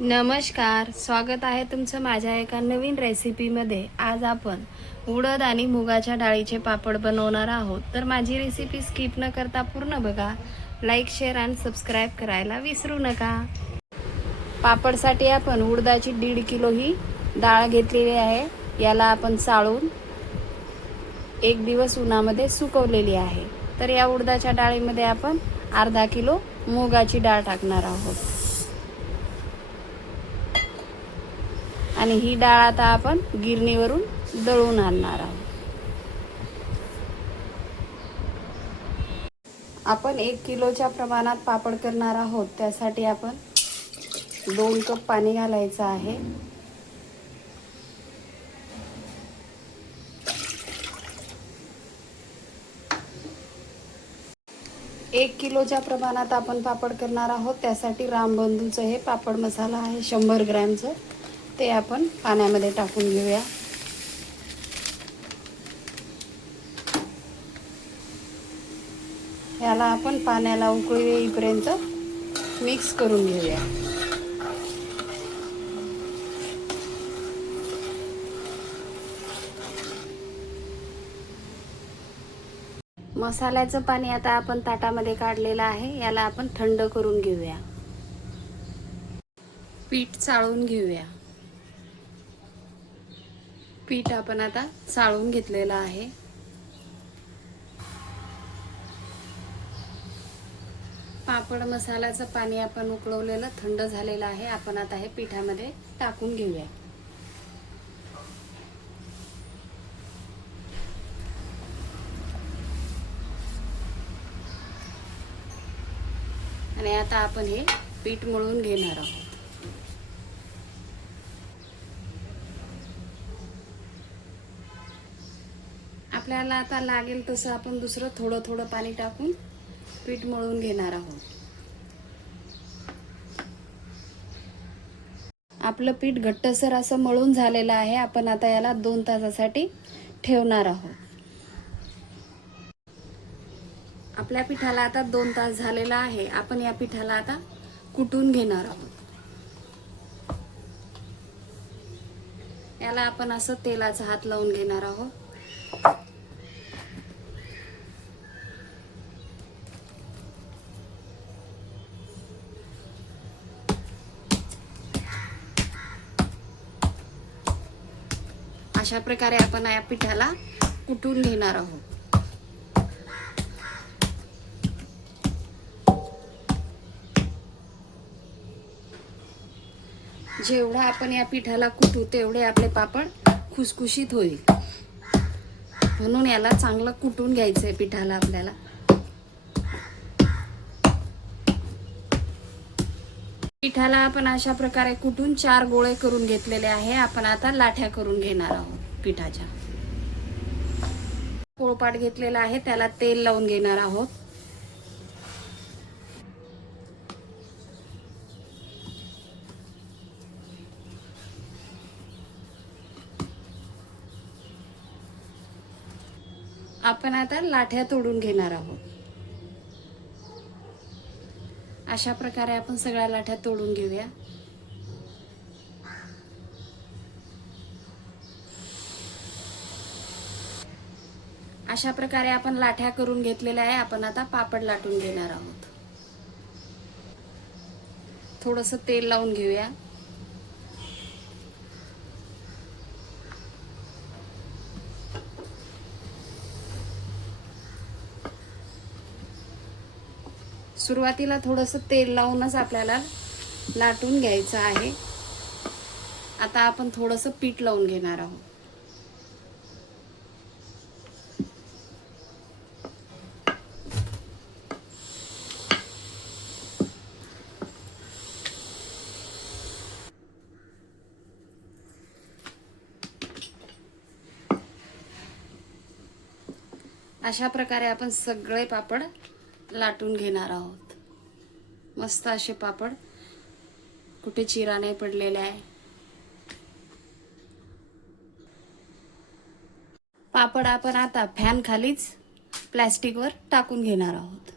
नमस्कार, स्वागत आहे तुमचं माझ्या एका नवीन रेसिपीमध्ये। आज आपण उडद आणि मुगाच्या डाळीचे पापड बनवणार आहोत। तर माझी रेसिपी स्किप न करता पूर्ण बघा। लाईक, शेअर आणि सबस्क्राईब करायला विसरू नका। पापडसाठी आपण उडदाची 1.5 किलो ही डाळ घेतलेली आहे। याला आपण चाळून 1 दिवस उन्हामध्ये सुकवलेली आहे। तर या उडदाच्या डाळीमध्ये आपण अर्धा किलो मुगाची डाळ टाकणार आहोत आणि ही डाळ आता आपण गिरणीवरून दळून आणणार आहोत। आपण 1 किलोच्या प्रमाणात पापड करणार आहोत। त्यासाठी आपण 2 कप पाणी घालायचं आहे। एक किलोच्या प्रमाणात आपण पापड करणार आहोत। त्यासाठी रामबंधूचं हे पापड मसाला आहे 100 ग्रॅमचं, ते आपण पाण्यामध्ये टाकून घेऊया। याला आपण पाण्याला उकळी येईपर्यंत मिक्स करून घेऊया। मसाल्याचं पाणी आता आपण ताटामध्ये काढलेलं आहे। याला आपण थंड करून घेऊया। पीठ चाळून घेऊया। पीठ आपण आता चाळून घेतलेलं आहे। पापड मसाल्याचं पाणी आपण उकळवलेलं थंड झालेलं आहे। आपण आता हे पिठामध्ये टाकून घेऊया। आणि आता आपण हे पीठ मळून घेणार आहोत। आपल्याला आता लागेल तसं आपण दुसरं थोडं थोडं पाणी टाकून पीठ मळून घेणार आहोत। आपलं पीठ घट्टसर असं मळून झालेलं आहे। आपण आता याला 2 तासासाठी ठेवणार आहोत। आपल्या पिठाला आता 2 तास झालेला आहे। आपण या पिठाला आता कुटून घेणार आहोत। याला आपण असं तेलाचा हात लावून घेणार आहोत। अशा प्रकारे आपण या पिठाला कुटून घेणार आहोत। जेवढा आपण या पिठाला कुटू तेवढे आपले पापड खुसखुशीत होईल। म्हणून याला चांगलं कुटून घ्यायचंय पिठाला आपल्याला। पिठाला आपण अशा प्रकारे कुटून 4 गोळे करून घेतलेले आहे। आपण आता लाठ्या करून घेणार आहोत पिठाच्या। पोळपाट घेतलेला आहे, त्याला तेल लावून घेणार आहोत। आपण आता लाठ्या तोडून घेणार आहोत। अशा प्रकारे आपण सगळ्या लाठ्या तोडून घेऊया। अशा प्रकारे आपण लाठ्या करून घेतलेल्या आहे। आपण आता पापड लाटून घेणार आहोत। थोडंसं तेल लावून घेऊया। सुरुवातीला थोडंसं तेल लावूनच आपल्याला लाटून घ्यायचं आहे। आता आपण थोडंसं पीठ लावून घेणार आहोत। अशा प्रकारे आपण सगळे पापड लाटून घेणार आहोत। मस्त असे पापड, कुठे चिरा नाही पडलेले आहे। पापड आपण आता फॅन खालीच प्लास्टिकवर टाकून घेणार आहोत।